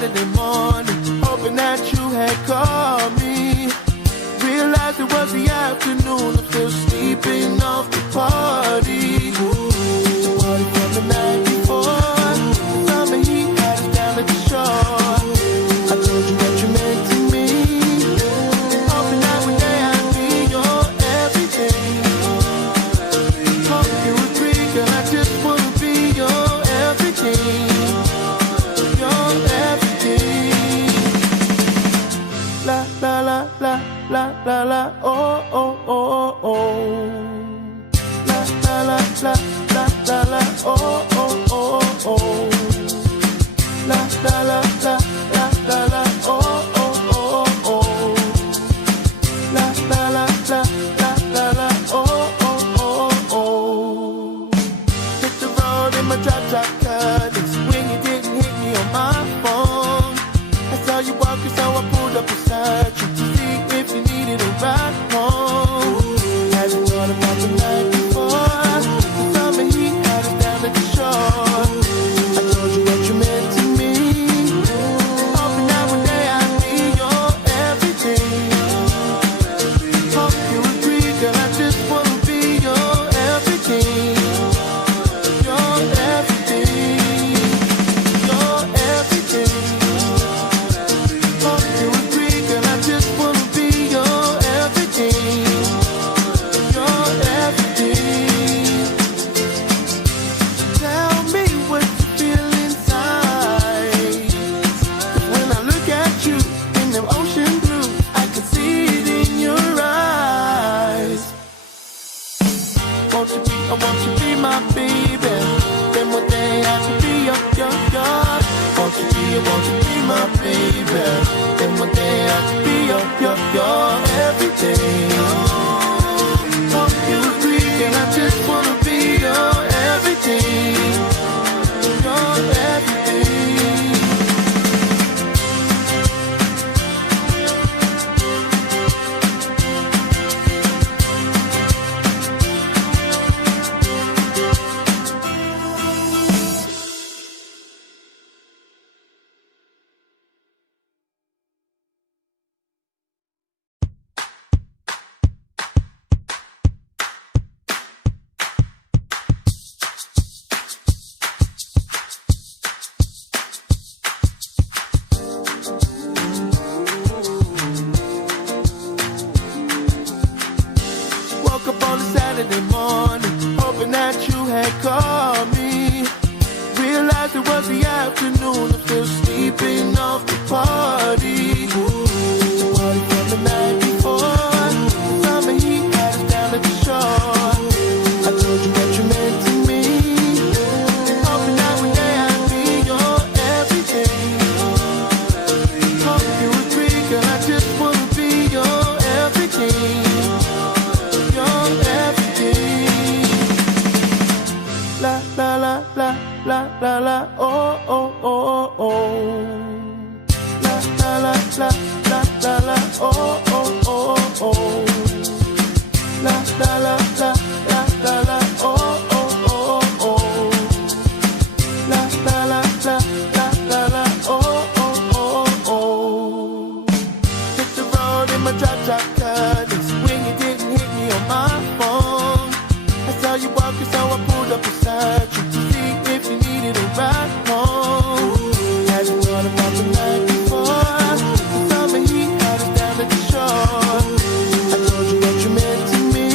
Saturday morning, hoping that you had called me. Realized it was the afternoon, I'm still sleeping off the party. The party from the night before, the summer heat had us down at the shore. I told you what you meant to me, hoping that one day I'd be your everything. Hope you agree, girl, I just wanna be your everything. Your everything. La la la la la la la, oh oh oh oh. La la la la la la la, oh oh oh oh. La la la la la la la, oh oh oh oh. La la la la la la la, oh oh oh oh. Hit the road in my drop cut. It's when you didn't hit me on my phone. I saw you walking, so I pulled up beside you to see if you needed a ride home. Hadn't thought about the night before. The summer heat had us down at the shore. I told you what you meant to me, hoping that one day I'd be your everything. Hope you agree, girl, I just wanna be your everything. Your everything. Your everything. Hope you agree, girl, I just wanna be your everything. Your everything. Tell me what you feel inside. 'Cause when I look at you in them ocean blue, I can see it in your eyes. Won't you be my baby? Then one day I can be your. Won't you be my baby? Then one day I can be your everything. Hope you agree, and I just wanna be your everything. Your everything. Woke up on a Saturday morning, hoping that you had called me. Realized it was the afternoon, I'm still sleeping off the party. The party from the night before, the summer heat had us down at the shore. I told you what you meant to me, hoping that one day I'd be your everything. Hope you agree, girl, I just wanna be your everything. Your everything. La la la la la la la, oh oh oh oh. La la la la la la la, oh oh oh oh. La la la la la la la, oh oh oh oh. La la la la la la la, oh oh oh oh. Hit the road in my drop cut. It's when you didn't hit me on my phone. I saw you walking, so I pulled up beside you to see if you needed a ride home. Hadn't thought about the night before. The summer heat had us down at the shore. I told you what you meant to me,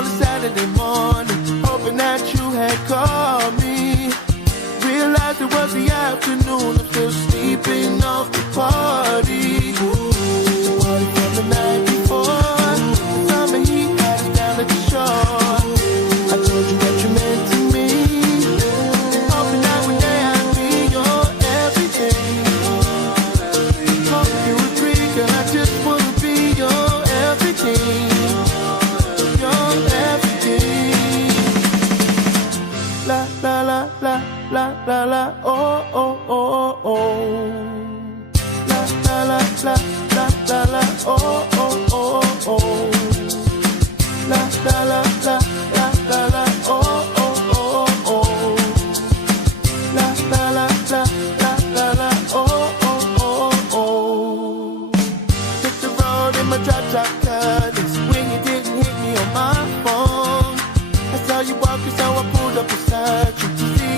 on a Saturday morning, hoping that you had called me. Realized it was the afternoon, I'm still sleeping off the party. The party from the night before, summer heat had us down at the shore. I told you what you meant to me, hoping that one day I'd be your everything. Hope you agree, girl, I just wanna be your everything. Your everything. La la la la la la la, oh oh oh oh. La la la la la la la, oh oh oh oh. La la la la la la la, oh oh oh oh. La la la la la la la, oh oh oh oh. Hit the road in my drop cut. When you didn't hit me on my phone, I saw you walking, so I